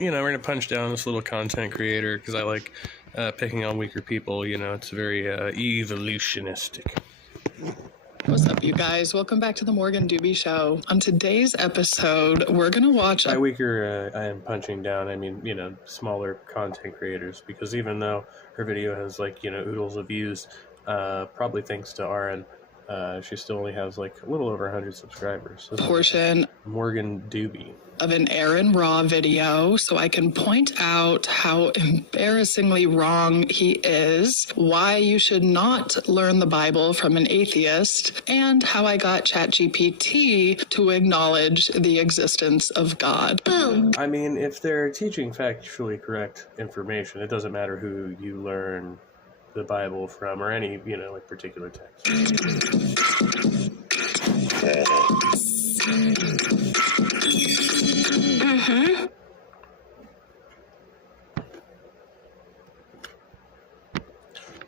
We're going to punch down this little content creator because I like picking on weaker people. It's very evolutionistic. What's up, you guys? Welcome back to the Morgan Doobie Show. On today's episode, we're going to watch... By weaker, I am punching down. I mean, smaller content creators. Because even though her video has, oodles of views, probably thanks to RN, she still only has, a little over 100 subscribers. So portion Morgan Doobie of an Aaron Ra video so I can point out how embarrassingly wrong he is, why you should not learn the Bible from an atheist, and how I got ChatGPT to acknowledge the existence of God. Boom! I mean, if they're teaching factually correct information, it doesn't matter who you learn the Bible from or any, particular text.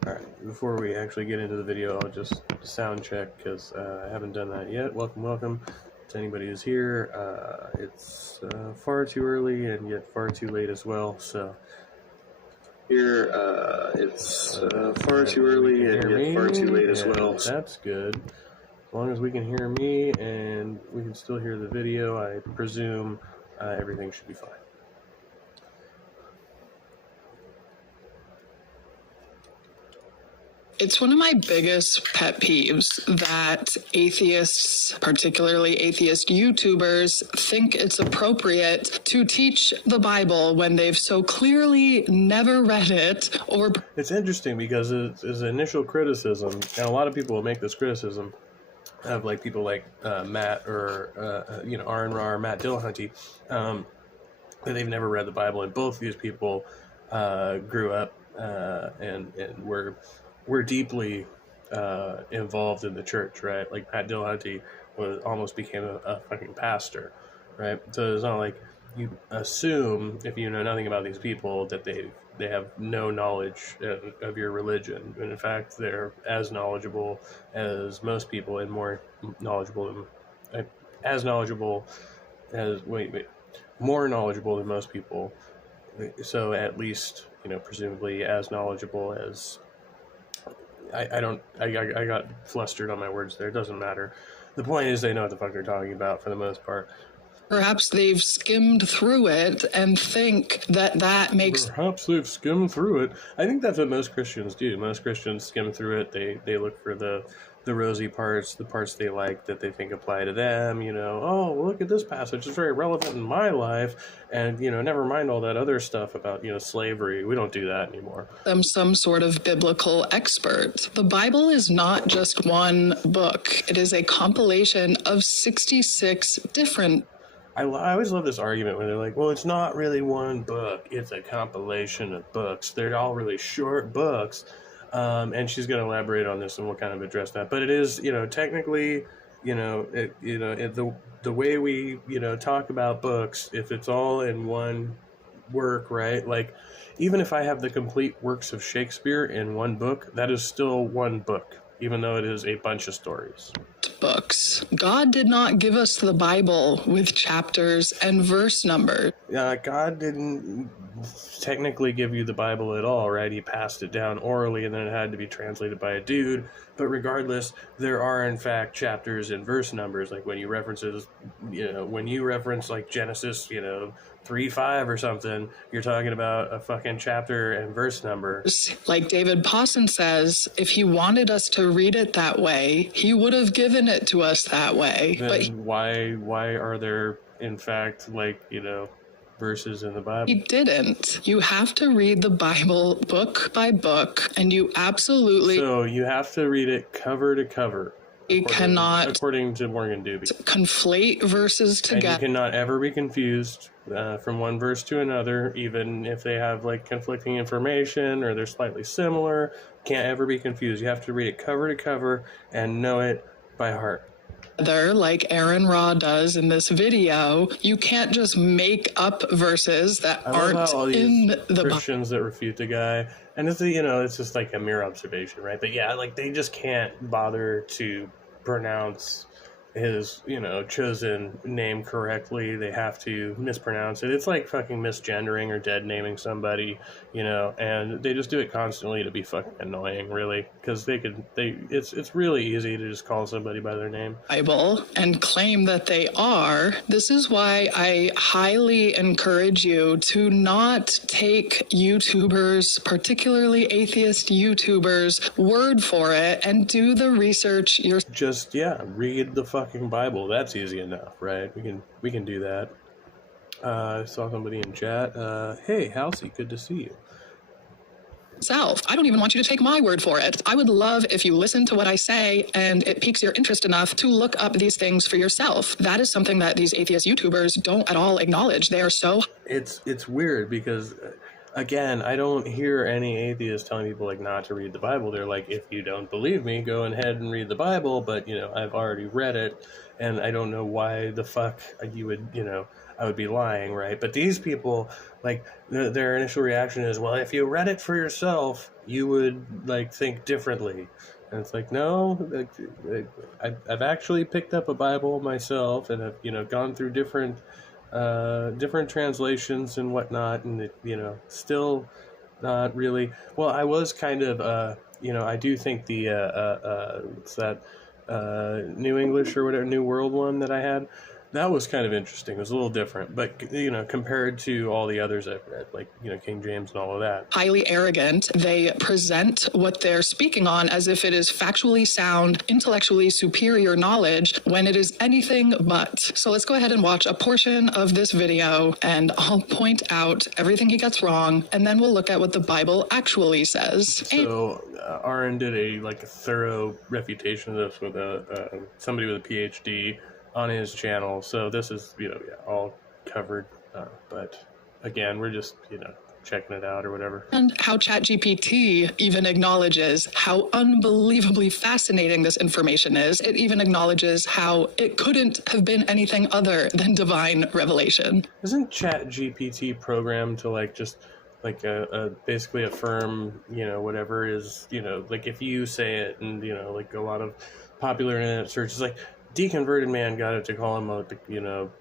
Alright, before we actually get into the video, I'll just sound check because I haven't done that yet. Welcome to anybody who's here. It's far too early and yet far too late as well, so here it's far too early and yet far too late as well. That's good. As long as we can hear me and we can still hear the video, I presume everything should be fine. It's one of my biggest pet peeves that atheists, particularly atheist YouTubers, think it's appropriate to teach the Bible when they've so clearly never read it or... It's interesting because it's an initial criticism, and a lot of people will make this criticism of people like Matt or Aaron Ra or Matt Dillahunty, that they've never read the Bible, and both these people grew up and were deeply involved in the church, right? Like Matt Dillahunty almost became a fucking pastor, right? So it's not like you assume, if you know nothing about these people, that they have no knowledge of your religion. And in fact, they're as knowledgeable as most people and more knowledgeable than more knowledgeable than most people. So at least, presumably as knowledgeable as... I got flustered on my words there. It doesn't matter. The point is they know what the fuck they're talking about for the most part. Perhaps they've skimmed through it and think that makes... Perhaps they've skimmed through it. I think that's what most Christians do. Most Christians skim through it. They look for the rosy parts, the parts they like that they think apply to them. Oh, look at this passage. It's very relevant in my life. And, never mind all that other stuff about, slavery. We don't do that anymore. I'm some sort of biblical expert. The Bible is not just one book. It is a compilation of 66 different... I always love this argument when they're like, well, it's not really one book. It's a compilation of books. They're all really short books. And she's going to elaborate on this and we'll kind of address that. But it is, technically, the way we, talk about books, if it's all in one work, right? Like, even if I have the complete works of Shakespeare in one book, that is still one book, even though it is a bunch of stories. Books. God did not give us the Bible with chapters and verse numbers. God didn't technically give you the Bible at all, right? He passed it down orally and then it had to be translated by a dude. But regardless, there are in fact chapters and verse numbers. Like when you reference like Genesis, 3:5 or something, you're talking about a fucking chapter and verse number. Like David Pawson says, if he wanted us to read it that way, he would have given it to us that way. Then but why are there in fact verses in the Bible? He didn't. You have to read the Bible book by book, and you absolutely... So you have to read it cover to cover. According to Morgan Doobie. Conflate verses together. And you cannot ever be confused from one verse to another, even if they have conflicting information or they're slightly similar. Can't ever be confused. You have to read it cover to cover and know it by heart. Like Aaron Ra does in this video, you can't just make up verses that aren't in the Christians that refute the guy, and it's just like a mere observation, right? But yeah, they just can't bother to pronounce his, chosen name correctly, they have to mispronounce it. It's like fucking misgendering or dead naming somebody, and they just do it constantly to be fucking annoying, really, because it's really easy to just call somebody by their name. Bible and claim that they are. This is why I highly encourage you to not take YouTubers, particularly atheist YouTubers, word for it and do the research yourself. Just, read the fucking Bible. That's easy enough, right? We can do that. I saw somebody in chat. Hey, Halsey, good to see you. I don't even want you to take my word for it. I would love if you listen to what I say and it piques your interest enough to look up these things for yourself. That is something that these atheist YouTubers don't at all acknowledge. They are so... It's weird because, again, I don't hear any atheists telling people, like, not to read the Bible. They're like, if you don't believe me, go ahead and read the Bible, but, I've already read it, and I don't know why the fuck you would, I would be lying, right? But these people, like, their initial reaction is, well, if you read it for yourself, you would, like, think differently. And it's like, no, I've actually picked up a Bible myself, and I've, gone through different translations and whatnot, and it, still not really. Well, I was kind of, I do think the what's that, New English or whatever, New World one that I had, that was kind of interesting. It was a little different, but compared to all the others I've read, like King James and all of that, highly arrogant. They present what they're speaking on as if it is factually sound, intellectually superior knowledge, when it is anything but. So let's go ahead and watch a portion of this video, and I'll point out everything he gets wrong, and then we'll look at what the Bible actually says. So Aaron did a thorough refutation of this with somebody with a PhD on his channel, so this is all covered, but again, we're just checking it out or whatever. And how ChatGPT even acknowledges how unbelievably fascinating this information is. It even acknowledges how it couldn't have been anything other than divine revelation. Isn't ChatGPT programmed to just basically affirm whatever is like if you say it, and like a lot of popular internet searches, like Deconverted Man got it to call him a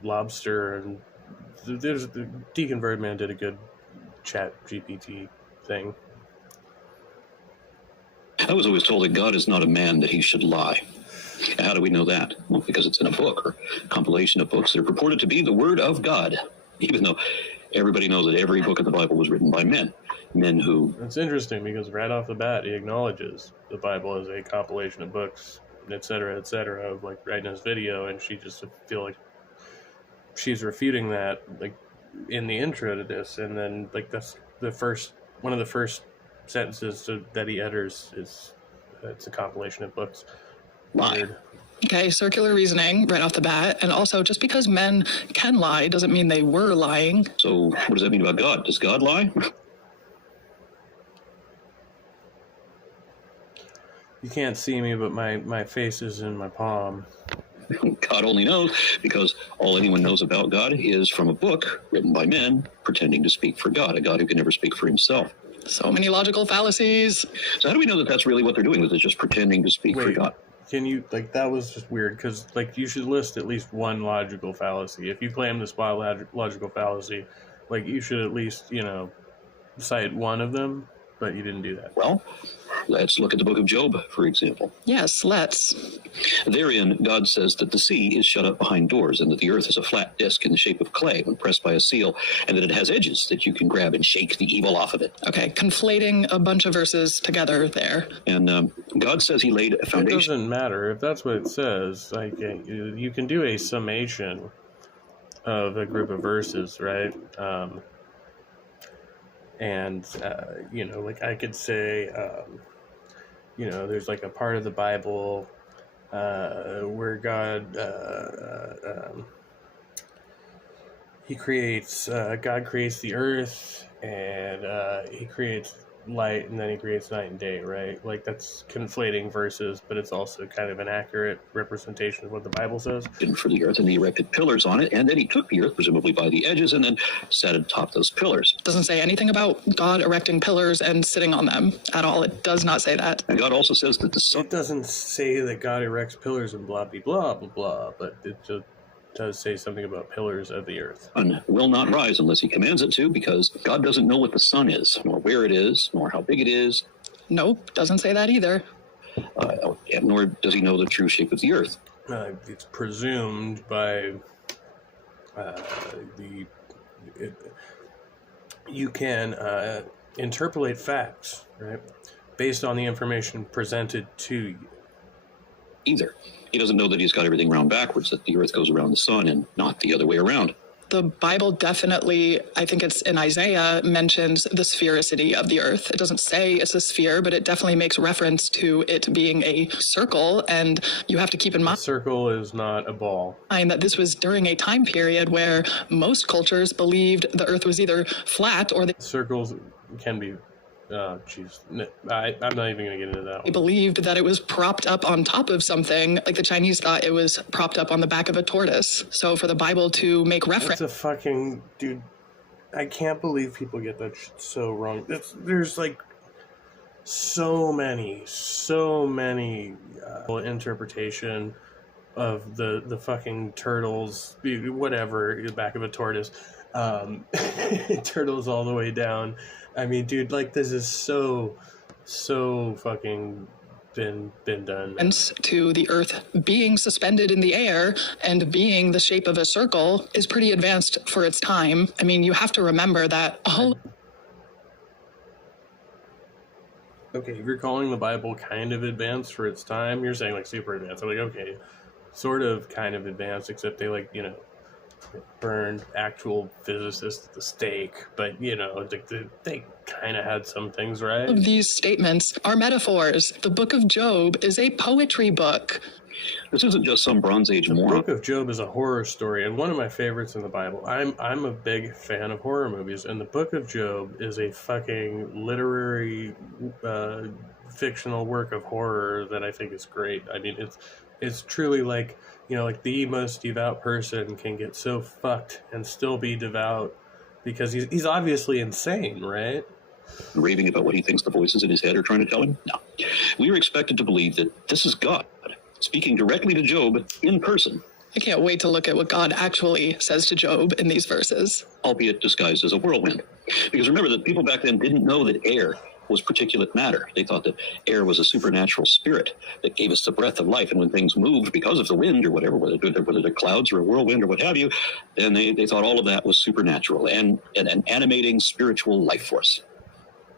lobster, and there's the Deconverted Man did a good Chat GPT thing. I was always told that God is not a man that he should lie. How do we know that? Well, because it's in a book or compilation of books that are purported to be the Word of God, even though everybody knows that every book of the Bible was written by men who... It's interesting because right off the bat, he acknowledges the Bible as a compilation of books, et cetera, of right in his video, and she just feel like she's refuting that in the intro to this, and then that's one of the first sentences that he utters is it's a compilation of books. Weird. Okay, circular reasoning right off the bat, and also just because men can lie doesn't mean they were lying. So what does that mean about God? Does God lie? You can't see me, but my face is in my palm. God only knows, because all anyone knows about God is from a book written by men pretending to speak for God, a God who can never speak for himself. So many logical fallacies. So how do we know that that's really what they're doing? That they're just pretending to speak for God? Can you, that was just weird, because, you should list at least one logical fallacy. If you claim to spot logical fallacy, you should at least, cite one of them, but you didn't do that. Well, let's look at the book of Job, for example. Yes, let's. Therein, God says that the sea is shut up behind doors, and that the earth is a flat disk in the shape of clay when pressed by a seal, and that it has edges that you can grab and shake the evil off of it. Okay, conflating a bunch of verses together there. And God says he laid a foundation. It doesn't matter. If that's what it says, you can do a summation of a group of verses, right? And, I could say, there's a part of the Bible where God, God creates the earth, and he creates light and then he creates night and day, right? Like that's conflating verses, but it's also kind of an accurate representation of what the Bible says. For the earth, and he erected pillars on it, and then he took the earth, presumably by the edges, and then sat atop those pillars. Doesn't say anything about God erecting pillars and sitting on them at all. It does not say that. And God also says that the sun It doesn't say that God erects pillars and blah, blah, blah, blah, but it just does say something about pillars of the earth. will not rise unless he commands it to, because God doesn't know what the sun is, nor where it is, nor how big it is. Nope, doesn't say that either. Nor does he know the true shape of the earth. It's presumed by you can interpolate facts, right, based on the information presented to you. Either. He doesn't know that he's got everything round backwards, that the earth goes around the sun and not the other way around. The Bible definitely, I think it's in Isaiah, mentions the sphericity of the earth. It doesn't say it's a sphere, but it definitely makes reference to it being a circle. And you have to keep in A mind circle is not a ball. that this was during a time period where most cultures believed the earth was either flat or they Circles can be, oh, jeez. I'm not even going to get into that one. believed that it was propped up on top of something. Like the Chinese thought it was propped up on the back of a tortoise. So for the Bible to make reference, That's a fucking, dude, I can't believe people get that shit so wrong. There's like so many interpretation of the fucking turtles, whatever, the back of a tortoise, turtles all the way down. I mean, dude, like this is so fucking been done. to the earth being suspended in the air and being the shape of a circle is pretty advanced for its time. I mean, you have to remember that all Okay, if you're calling the Bible kind of advanced for its time, you're saying like super advanced. I'm like, okay, sort of kind of advanced, except they like, burned actual physicists at the stake, but they kind of had some things right. of these statements are metaphors. The book of Job is a poetry book. This isn't just some Bronze Age The moron. Book of Job is a horror story, and one of my favorites in the Bible. I'm a big fan of horror movies, and the Book of Job is a fucking literary, fictional work of horror that I think is great. I mean, it's truly like, like the most devout person can get so fucked and still be devout because he's obviously insane, right? Raving about what he thinks the voices in his head are trying to tell him? No. We are expected to believe that this is God speaking directly to Job in person, I can't wait to look at what God actually says to Job in these verses. albeit disguised as a whirlwind. Because remember that people back then didn't know that air was particulate matter. They thought that air was a supernatural spirit that gave us the breath of life. And when things moved because of the wind or whatever, whether they're clouds or a whirlwind or what have you, then they thought all of that was supernatural and an animating spiritual life force.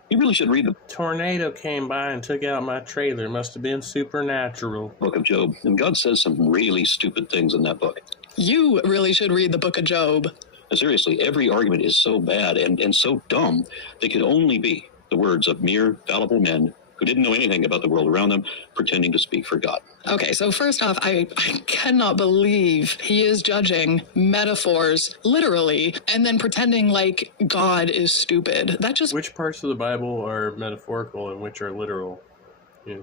You really should read the Tornado came by and took out my trailer. Must have been supernatural. book of Job. And God says some really stupid things in that book. You really should read the book of Job. And seriously, every argument is so bad and so dumb, they could only be the words of mere fallible men who didn't know anything about the world around them, pretending to speak for God. Okay, so first off, I cannot believe he is judging metaphors literally and then pretending like God is stupid. That just Which parts of the Bible are metaphorical and which are literal? Yeah.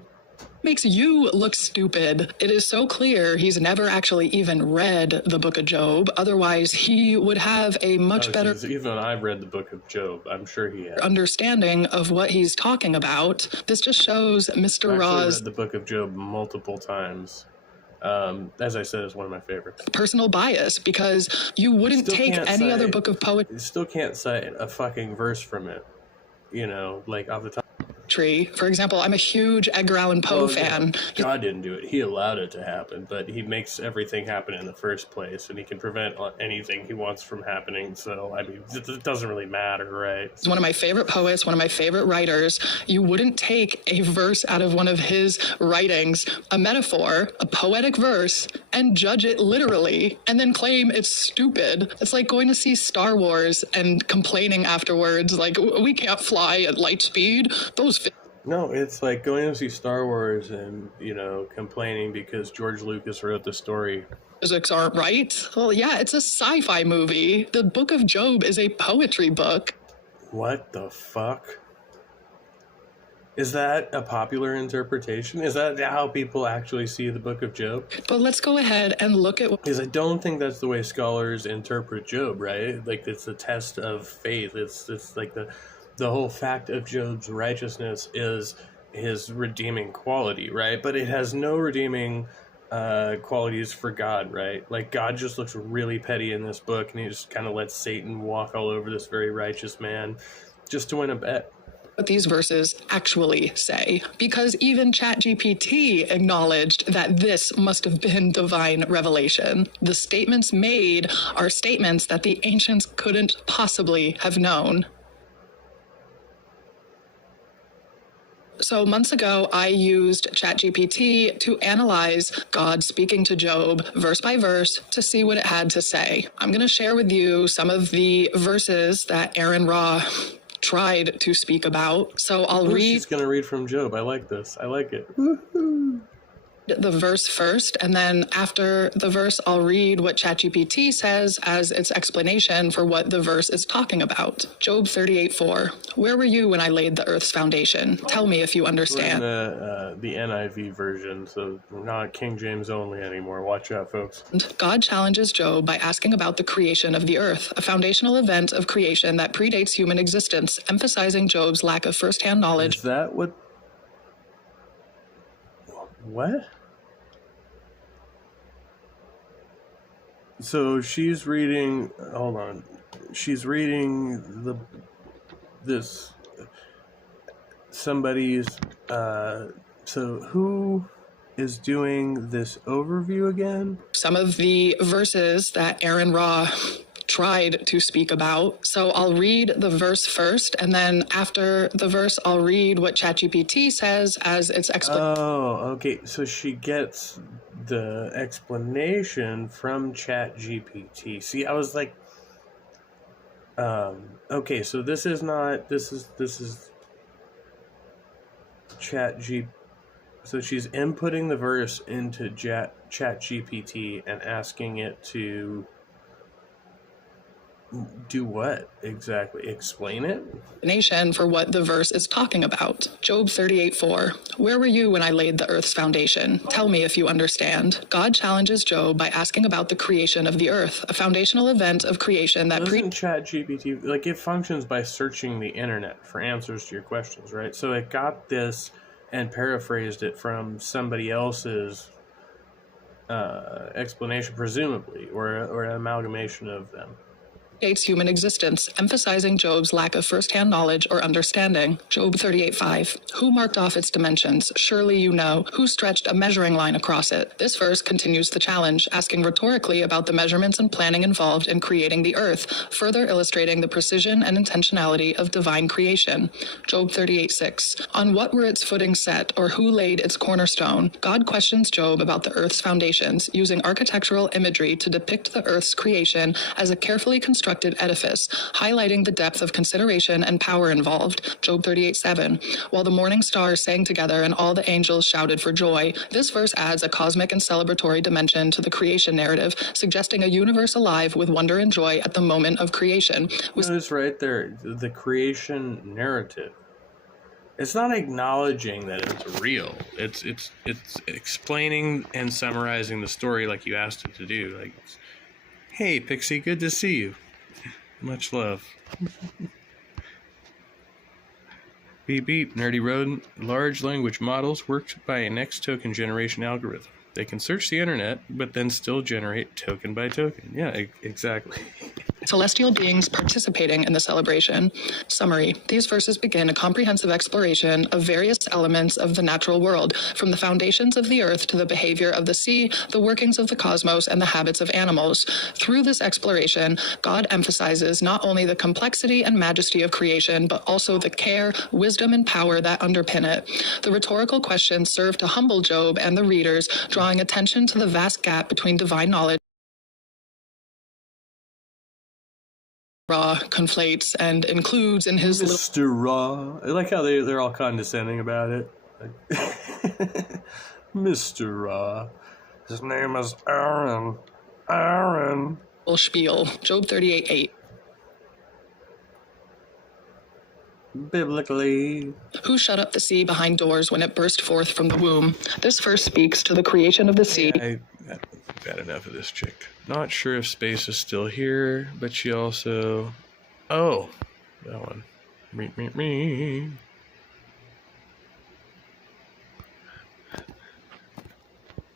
makes you look stupid. It is so clear he's never actually even read the book of Job. Otherwise, he would have a much better Geez, even I've read the Book of Job. I'm sure he has. understanding of what he's talking about. This just shows I've Mr. actually Ra's read the Book of Job multiple times. As I said, it's one of my favorites. personal bias because you wouldn't Still take can't any say- other book of poetry. You still can't cite a fucking verse from it. Like off the top. For example, I'm a huge Edgar Allan Poe Well, yeah, fan. God didn't do it. He allowed it to happen, but he makes everything happen in the first place, and he can prevent anything he wants from happening. So, I mean, it doesn't really matter, right? He's one of my favorite poets, one of my favorite writers. You wouldn't take a verse out of one of his writings, a metaphor, a poetic verse, and judge it literally, and then claim it's stupid. It's like going to see Star Wars and complaining afterwards, like, we can't fly at light speed. Those No, it's like going to see Star Wars and, complaining because George Lucas wrote the story. physics aren't right. Well, yeah, it's a sci-fi movie. The Book of Job is a poetry book. What the fuck? Is that a popular interpretation? Is that how people actually see the book of Job? But let's go ahead and look at Because I don't think that's the way scholars interpret Job, right? Like, it's the test of faith. It's like the whole fact of Job's righteousness is his redeeming quality, right? But it has no redeeming qualities for God, right? Like, God just looks really petty in this book, and he just kind of lets Satan walk all over this very righteous man just to win a bet. what these verses actually say, because even ChatGPT acknowledged that this must have been divine revelation. The statements made are statements that the ancients couldn't possibly have known. So months ago, I used ChatGPT to analyze God speaking to Job verse by verse to see what it had to say. I'm going to share with you some of the verses that Aaron Ra tried to speak about. So I'll read. She's going to read from Job. I like this. I like it. The verse first, and then after the verse, I'll read what ChatGPT says as its explanation for what the verse is talking about. Job 38:4. Where were you when I laid the earth's foundation? Tell me if you understand. We're in the NIV version, so we're not King James only anymore. Watch out, folks. God challenges Job by asking about the creation of the earth, a foundational event of creation that predates human existence, emphasizing Job's lack of first-hand knowledge. Is that what? What? So she's reading. Hold on. She's reading this somebody's. So who is doing this overview again? Some of the verses that Aaron Ra tried to speak about. So I'll read the verse first, and then after the verse, I'll read what ChatGPT says as its explanation. Oh, okay. So she gets the explanation from ChatGPT. See, I was like, okay, so this is ChatGPT. So she's inputting the verse into ChatGPT and asking it to do what exactly? Explain it? Explanation for what the verse is talking about. Job 38:4. Where were you when I laid the earth's foundation? Tell me if you understand. God challenges Job by asking about the creation of the earth, a foundational event of creation that Doesn't ChatGPT, like, it functions by searching the internet for answers to your questions, right? So it got this and paraphrased it from somebody else's explanation, presumably, or an amalgamation of them. predates human existence, emphasizing Job's lack of first-hand knowledge or understanding. Job 38:5. Who marked off its dimensions? Surely you know. Who stretched a measuring line across it? This verse continues the challenge, asking rhetorically about the measurements and planning involved in creating the earth, further illustrating the precision and intentionality of divine creation. Job 38:6. On what were its footings set, or who laid its cornerstone? God questions Job about the earth's foundations, using architectural imagery to depict the earth's creation as a carefully constructed edifice, highlighting the depth of consideration and power involved. Job 38:7. While the morning stars sang together and all the angels shouted for joy, this verse adds a cosmic and celebratory dimension to the creation narrative, suggesting a universe alive with wonder and joy at the moment of creation. Notice right there, the creation narrative. It's not acknowledging that it's real. It's explaining and summarizing the story like you asked it to do. Like, hey, Pixie, good to see you. Much love. Beep beep, nerdy rodent. Large language models worked by a next token generation algorithm. They can search the internet, but then still generate token by token. Yeah, exactly. Celestial beings participating in the celebration. Summary. These verses begin a comprehensive exploration of various elements of the natural world, from the foundations of the earth to the behavior of the sea, the workings of the cosmos, and the habits of animals. Through this exploration, God emphasizes not only the complexity and majesty of creation, but also the care, wisdom, and power that underpin it. The rhetorical questions serve to humble Job and the readers, drawing attention to the vast gap between divine knowledge Ra conflates and includes in his Mr. Ra. I like how they're all condescending about it. Like, Mr. Ra. His name is Aaron. Aaron. little spiel. Job 38:8. Biblically. Who shut up the sea behind doors when it burst forth from the womb? This verse speaks to the creation of the sea. Yeah, I've got enough of this chick. Not sure if Space is still here, but she also... Oh, that one. Me.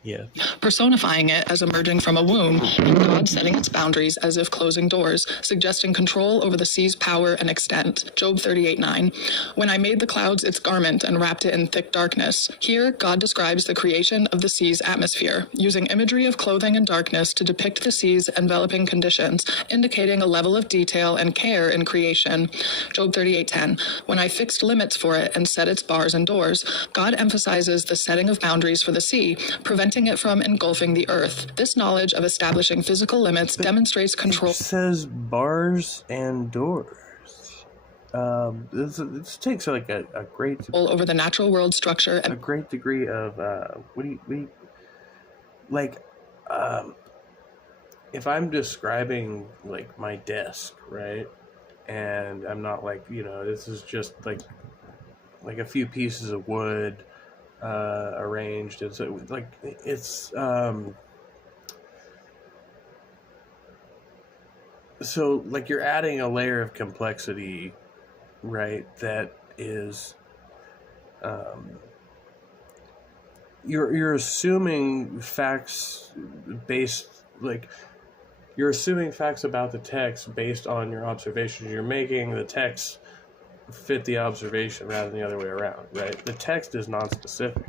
Yeah. Personifying it as emerging from a womb, and God setting its boundaries as if closing doors, suggesting control over the sea's power and extent. Job 38:9. When I made the clouds its garment and wrapped it in thick darkness. Here, God describes the creation of the sea's atmosphere, using imagery of clothing and darkness to depict the sea's enveloping conditions, indicating a level of detail and care in creation. Job 38:10. When I fixed limits for it and set its bars and doors, God emphasizes the setting of boundaries for the sea, preventing it from engulfing the earth. This knowledge of establishing physical limits demonstrates control. It says bars and doors. This takes like a great Over the natural world structure a great degree of if I'm describing like my desk, right, and I'm not like, this is just like a few pieces of wood arranged. It's like so like you're adding a layer of complexity, right? That is you're assuming facts based, like you're assuming facts about the text based on your observations. You're making the text fit the observation rather than the other way around, right? The text is non-specific.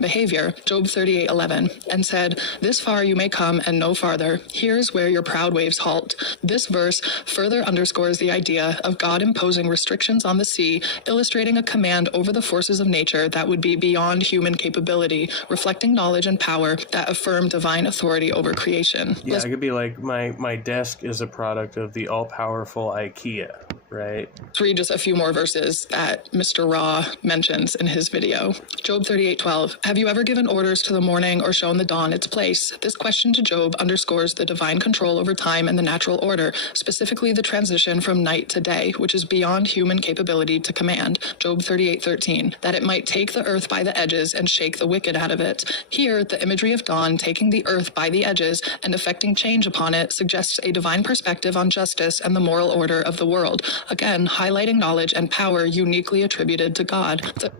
behavior, Job 38:11, and said, "This far you may come and no farther. Here's where your proud waves halt." This verse further underscores the idea of God imposing restrictions on the sea, illustrating a command over the forces of nature that would be beyond human capability, reflecting knowledge and power that affirm divine authority over creation. Yeah, it could be like my desk is a product of the all-powerful IKEA, right? Let's read just a few more verses that Mr. Ra mentions in his video. Job 38:12. Have you ever given orders to the morning or shown the dawn its place? This question to Job underscores the divine control over time and the natural order, specifically the transition from night to day, which is beyond human capability to command. Job 38:13. That it might take the earth by the edges and shake the wicked out of it. Here, the imagery of dawn taking the earth by the edges and effecting change upon it suggests a divine perspective on justice and the moral order of the world, again highlighting knowledge and power uniquely attributed to God.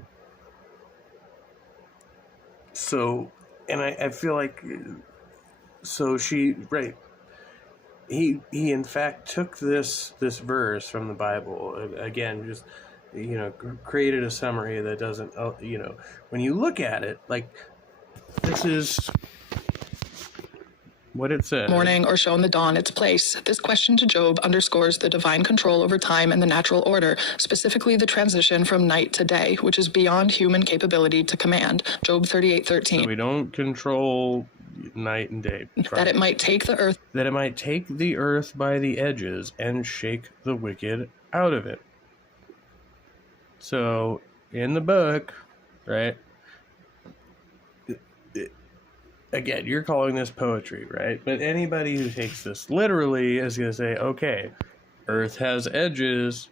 So, and I feel like, so she, right, he in fact took this verse from the Bible, again, just, created a summary that doesn't, when you look at it, like, this is what it says. Morning or shown the dawn its place. This question to Job underscores the divine control over time and the natural order, specifically the transition from night to day, which is beyond human capability to command. Job 38:13. So we don't control night and day. That it might take the earth. That it might take the earth by the edges and shake the wicked out of it. So, in the book, right? Again, you're calling this poetry, right? But anybody who takes this literally is going to say, okay, earth has edges.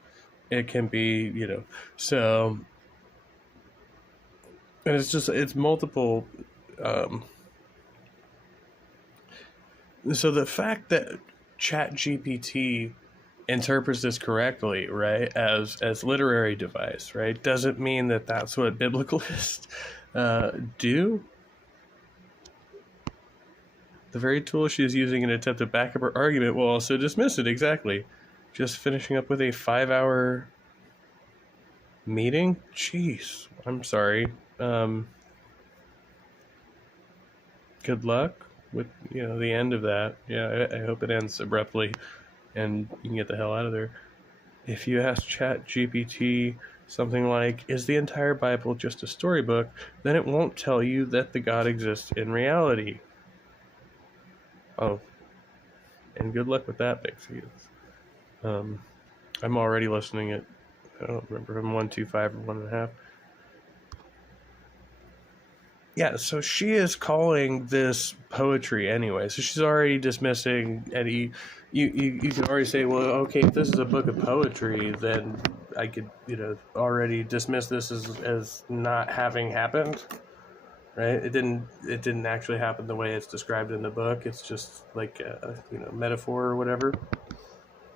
It can be, so, and it's multiple. So the fact that ChatGPT interprets this correctly, right, as literary device, right, doesn't mean that that's what biblicalists do. The very tool she is using in an attempt to back up her argument will also dismiss it. Exactly. Just finishing up with a 5-hour meeting? Jeez. I'm sorry. Good luck with, the end of that. Yeah, I hope it ends abruptly and you can get the hell out of there. If you ask ChatGPT something like, is the entire Bible just a storybook, then it won't tell you that the God exists in reality. Oh, and good luck with that, Bixie. I'm already listening at, I don't remember, from 1.25 or 1.5. Yeah, so she is calling this poetry anyway. So she's already dismissing, and you can already say, well, okay, if this is a book of poetry, then I could, already dismiss this as not having happened, right? It didn't actually happen the way it's described in the book. It's just like a metaphor or whatever.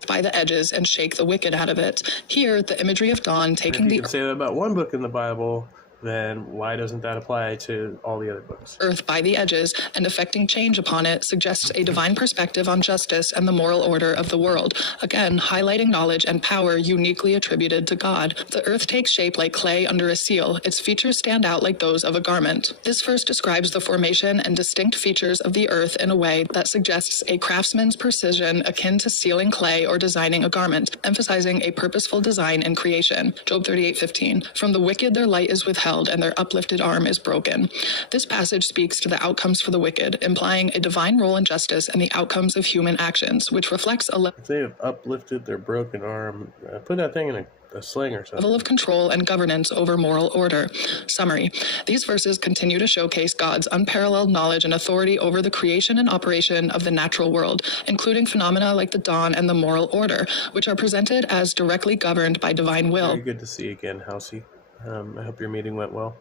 By the edges and shake the wicked out of it. Here, the imagery of dawn taking If you can say that about one book in the Bible, then why doesn't that apply to all the other books? earth by the edges and effecting change upon it suggests a divine perspective on justice and the moral order of the world, again highlighting knowledge and power uniquely attributed to God. The earth takes shape like clay under a seal. Its features stand out like those of a garment. This verse describes the formation and distinct features of the earth in a way that suggests a craftsman's precision akin to sealing clay or designing a garment, emphasizing a purposeful design in creation. Job 38:15. From the wicked their light is withheld, and their uplifted arm is broken. This passage speaks to the outcomes for the wicked, implying a divine role in justice and the outcomes of human actions, which reflects a If they have uplifted their broken arm, put that thing in a sling or something. level of control and governance over moral order. Summary. These verses continue to showcase God's unparalleled knowledge and authority over the creation and operation of the natural world, including phenomena like the dawn and the moral order, which are presented as directly governed by divine will. Very good to see you again, Housey. I hope your meeting went well.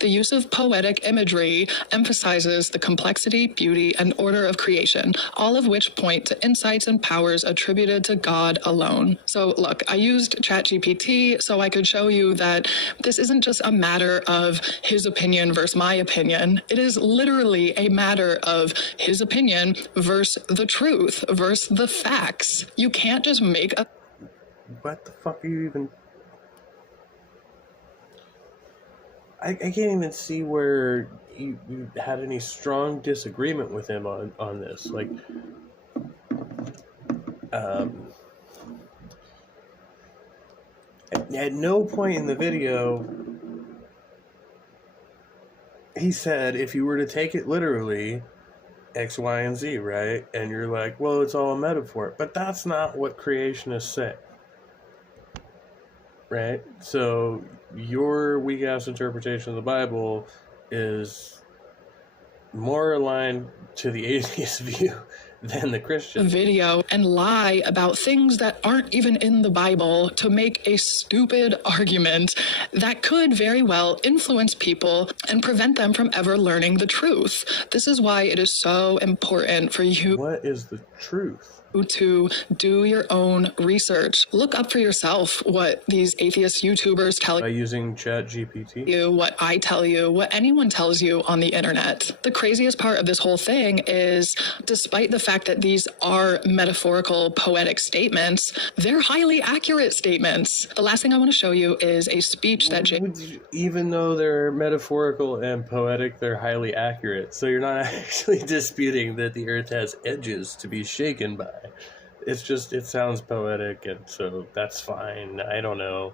The use of poetic imagery emphasizes the complexity, beauty, and order of creation, all of which point to insights and powers attributed to God alone. So look, I used ChatGPT so I could show you that this isn't just a matter of his opinion versus my opinion. It is literally a matter of his opinion versus the truth versus the facts. You can't just make a... What the fuck are you even... I can't even see where you had any strong disagreement with him on this. Like, at no point in the video he said if you were to take it literally, X, Y, and Z, right? And you're like, well, it's all a metaphor. But that's not what creationists say. Right? So your weak-ass interpretation of the Bible is more aligned to the atheist view than the Christian. Video and lie about things that aren't even in the Bible to make a stupid argument that could very well influence people and prevent them from ever learning the truth. This is why it is so important for you What is the truth? to do your own research. Look up for yourself what these atheist YouTubers tell By using ChatGPT? you, what I tell you, what anyone tells you on the internet. The craziest part of this whole thing is, despite the fact that these are metaphorical, poetic statements, they're highly accurate statements. The last thing I want to show you is a speech that Even though they're metaphorical and poetic, they're highly accurate. So you're not actually disputing that the earth has edges to be shaken by. It's just, it sounds poetic, and so that's fine. I don't know.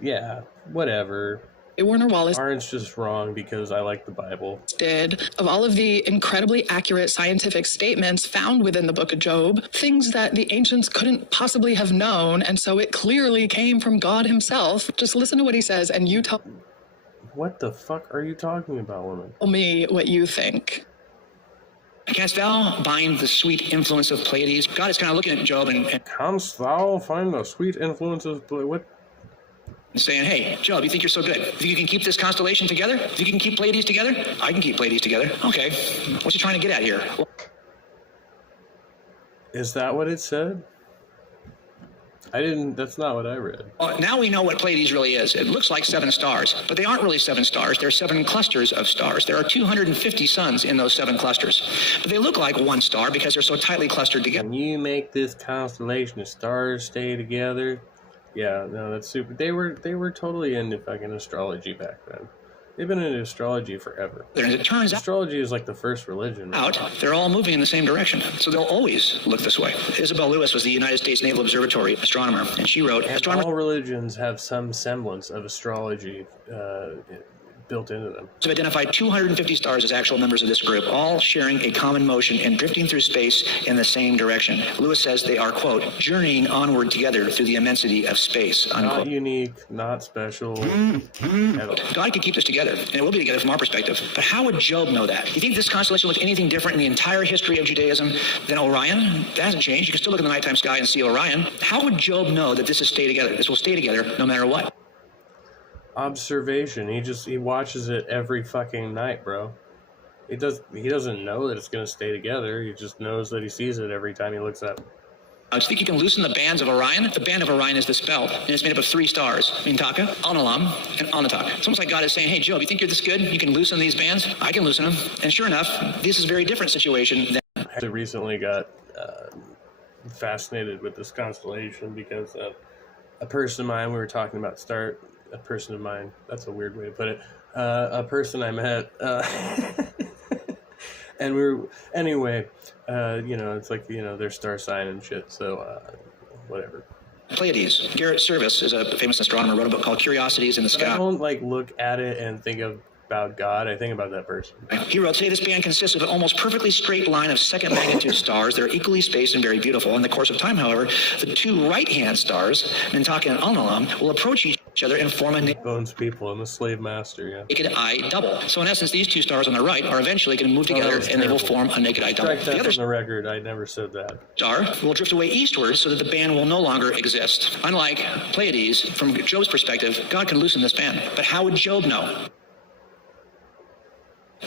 Yeah, whatever. Warner Wallace Aren't just wrong because I like the Bible. did of all of the incredibly accurate scientific statements found within the book of Job, things that the ancients couldn't possibly have known, and so it clearly came from God himself. Just listen to what he says, and you tell What the fuck are you talking about, woman? me what you think. Canst thou bind the sweet influence of Pleiades? God is kind of looking at Job and Canst thou find the sweet influences? What? saying, hey, Job, you think you're so good? Think you can keep this constellation together? Think you can keep Pleiades together? I can keep Pleiades together. Okay, what's he trying to get at here? Is that what it said? That's not what I read. Now we know what Pleiades really is. It looks like 7 stars, but they aren't really 7 stars. They're 7 clusters of stars. There are 250 suns in those 7 clusters. But they look like one star because they're so tightly clustered together. Can you make this constellation of stars stay together? Yeah, no, that's super. They were totally into fucking astrology back then. They've been into astrology forever. And it turns out Astrology is like the first religion. they're all moving in the same direction. So they'll always look this way. Isabel Lewis was the United States Naval Observatory astronomer, and she wrote, All religions have some semblance of astrology built into them. Have identified 250 stars as actual members of this group, all sharing a common motion and drifting through space in the same direction. Lewis says they are, quote, journeying onward together through the immensity of space, unquote. Not unique, not special at all. God could keep this together, and it will be together from our perspective. But how would Job know that? You think this constellation looks anything different in the entire history of Judaism than Orion? That hasn't changed. You can still look in the nighttime sky and see Orion. How would Job know that this will stay together? This will stay together no matter what. Observation. He watches it every fucking night, bro. He doesn't know that it's gonna stay together. He just knows that he sees it every time he looks up. Do you think you can loosen the bands of Orion? The band of Orion is dispelled, and it's made up of 3 stars, Mintaka, Alnilam, and Anatak. It's almost like God is saying, hey, Job, you think you're this good? You can loosen these bands? I can loosen them. And sure enough, this is a very different situation than... I recently got fascinated with this constellation because a person of mine, we were talking about a person of mine, that's a weird way to put it, a person I met, and it's like, their star sign and shit, so, whatever. Pleiades. Garrett Serviss is a famous astronomer, wrote a book called Curiosities in the Sky. I don't, look at it and think about God. I think about that person. He wrote, today this band consists of an almost perfectly straight line of second magnitude stars that are equally spaced and very beautiful. In the course of time, however, the 2 right-hand stars, Mintaka and Alnilam, will approach each other and form a Bones people and the slave master, yeah. naked eye double. So in essence, these 2 stars on the right are eventually going to move together and they will form a naked eye double. Strike that The other from the record. I never said that. star will drift away eastward so that the band will no longer exist. Unlike Pleiades, from Job's perspective, God can loosen this band. But how would Job know?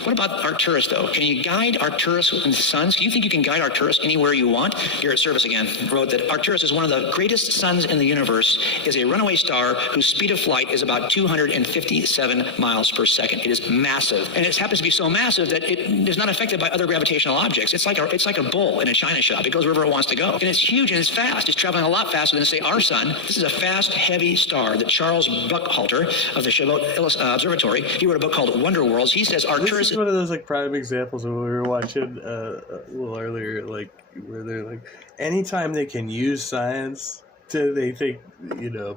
What about Arcturus, though? Can you guide Arcturus and the suns? Do you think you can guide Arcturus anywhere you want? Garrett Serviss again wrote that Arcturus is one of the greatest suns in the universe, is a runaway star whose speed of flight is about 257 miles per second. It is massive. And it happens to be so massive that it is not affected by other gravitational objects. It's like a bull in a china shop. It goes wherever it wants to go. And it's huge and it's fast. It's traveling a lot faster than, say, our sun. This is a fast, heavy star that Charles Buckhalter of the Chabot Observatory, he wrote a book called Wonder Worlds. He says Arcturus... This is one of those prime examples of what we were watching a little earlier, where they're anytime they can use science they think,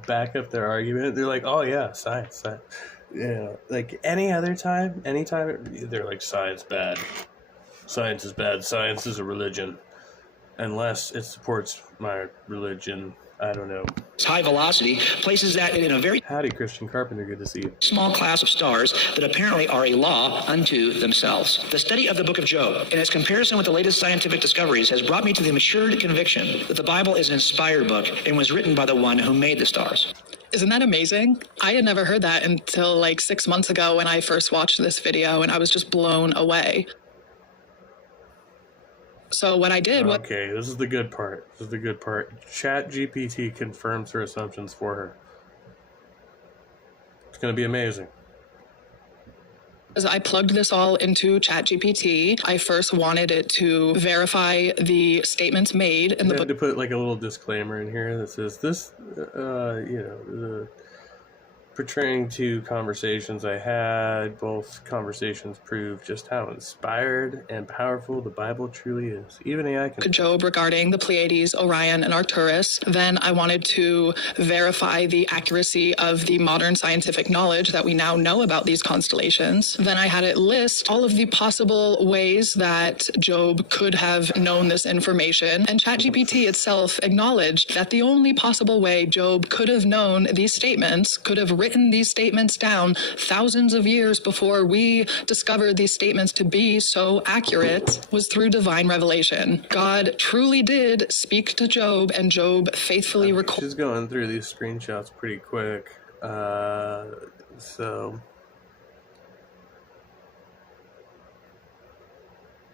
back up their argument, they're like, oh yeah, science. Anytime they're like, science bad. Science is bad. Science is a religion. Unless it supports my religion. I don't know. High velocity places that in a very Howdy, Christian Carpenter. Good to see you. small class of stars that apparently are a law unto themselves. The study of the book of Job and its comparison with the latest scientific discoveries has brought me to the matured conviction that the Bible is an inspired book and was written by the one who made the stars. Isn't that amazing? I had never heard that until 6 months ago when I first watched this video, and I was just blown away. So what I did... Okay, this is the good part. ChatGPT confirms her assumptions for her. It's going to be amazing. As I plugged this all into ChatGPT, I first wanted it to verify the statements made in the book. To put a little disclaimer in here that says this, portraying 2 conversations I had. Both conversations prove just how inspired and powerful the Bible truly is. Even AI can... Job regarding the Pleiades, Orion, and Arcturus. Then I wanted to verify the accuracy of the modern scientific knowledge that we now know about these constellations. Then I had it list all of the possible ways that Job could have known this information. And ChatGPT itself acknowledged that the only possible way Job could have known these statements, could have written these statements down thousands of years before we discovered these statements to be so accurate, was through divine revelation. God truly did speak to Job, and Job faithfully recorded. She's going through these screenshots pretty quick. So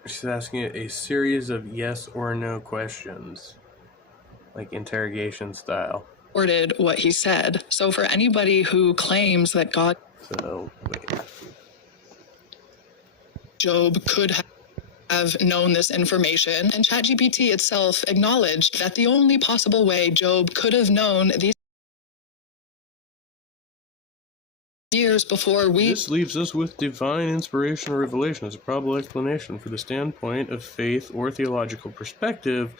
she's asking it a series of yes or no questions, like interrogation style. What he said. So for anybody who claims that God... So, wait. Job could have known this information, and ChatGPT itself acknowledged that the only possible way Job could have known these years before we... This leaves us with divine inspiration or revelation as a probable explanation for the standpoint of faith or theological perspective,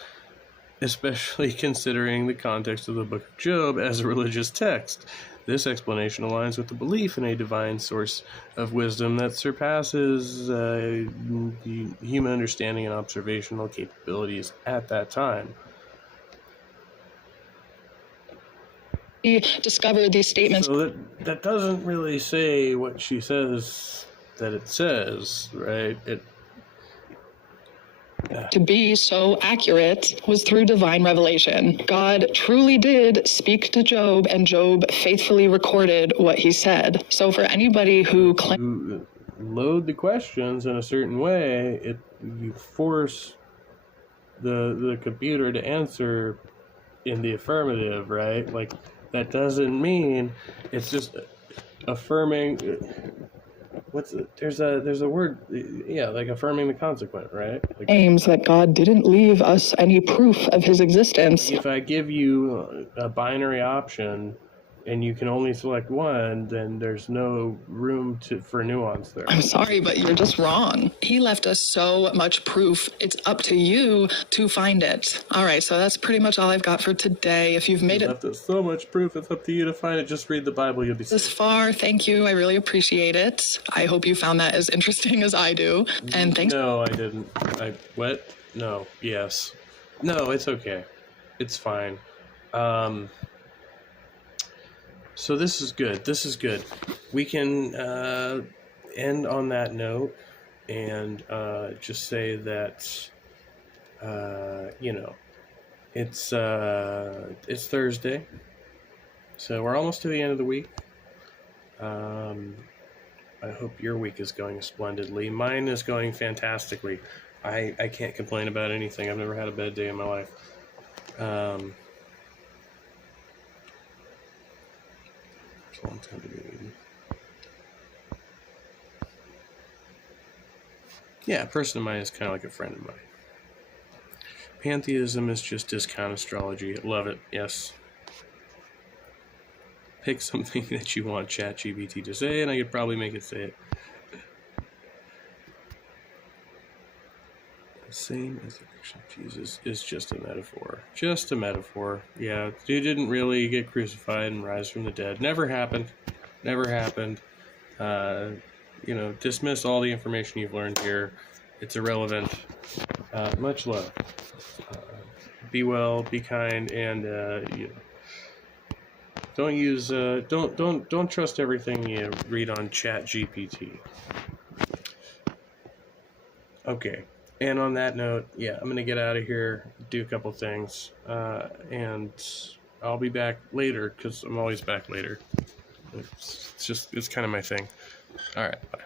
especially considering the context of the book of Job as a religious text. This explanation aligns with the belief in a divine source of wisdom that surpasses human understanding and observational capabilities at that time. He discovered these statements So that doesn't really say what she says that it says, right? to be so accurate was through divine revelation. God truly did speak to Job, and Job faithfully recorded what he said. So for anybody who claims You load the questions in a certain way, you force the computer to answer in the affirmative, right? Like, that doesn't mean it's just affirming. There's a word, yeah, like affirming the consequent, right? Like, that God didn't leave us any proof of his existence, if I give you a binary option and you can only select one, then there's no room for nuance there. I'm sorry, but you're just wrong. He left us so much proof. It's up to you to find it. All right, so that's pretty much all I've got for today. If you've made You it left us so much proof, it's up to you to find it. Just read the Bible, you'll be this safe. far, thank you. I really appreciate it. I hope you found that as interesting as I do. And thanks. No, I didn't. What? No. Yes. No, it's okay. It's fine. So this is good. This is good. We can end on that note and just say that it's Thursday, so we're almost to the end of the week. I hope your week is going splendidly. Mine is going fantastically. I can't complain about anything. I've never had a bad day in my life. It's a long time to be eating. Yeah, a person of mine is kind of like a friend of mine. Pantheism is just discount astrology. Love it. Yes. Pick something that you want ChatGPT to say, and I could probably make it say it. The same as the Christian Jesus is just a metaphor. Just a metaphor. Yeah, dude didn't really get crucified and rise from the dead. Never happened. Never happened. Dismiss all the information you've learned here. It's irrelevant. Much love. Be well, be kind, and don't trust everything you read on ChatGPT. Okay. And on that note, yeah, I'm going to get out of here, do a couple things, and I'll be back later, because I'm always back later. It's kind of my thing. All right, bye.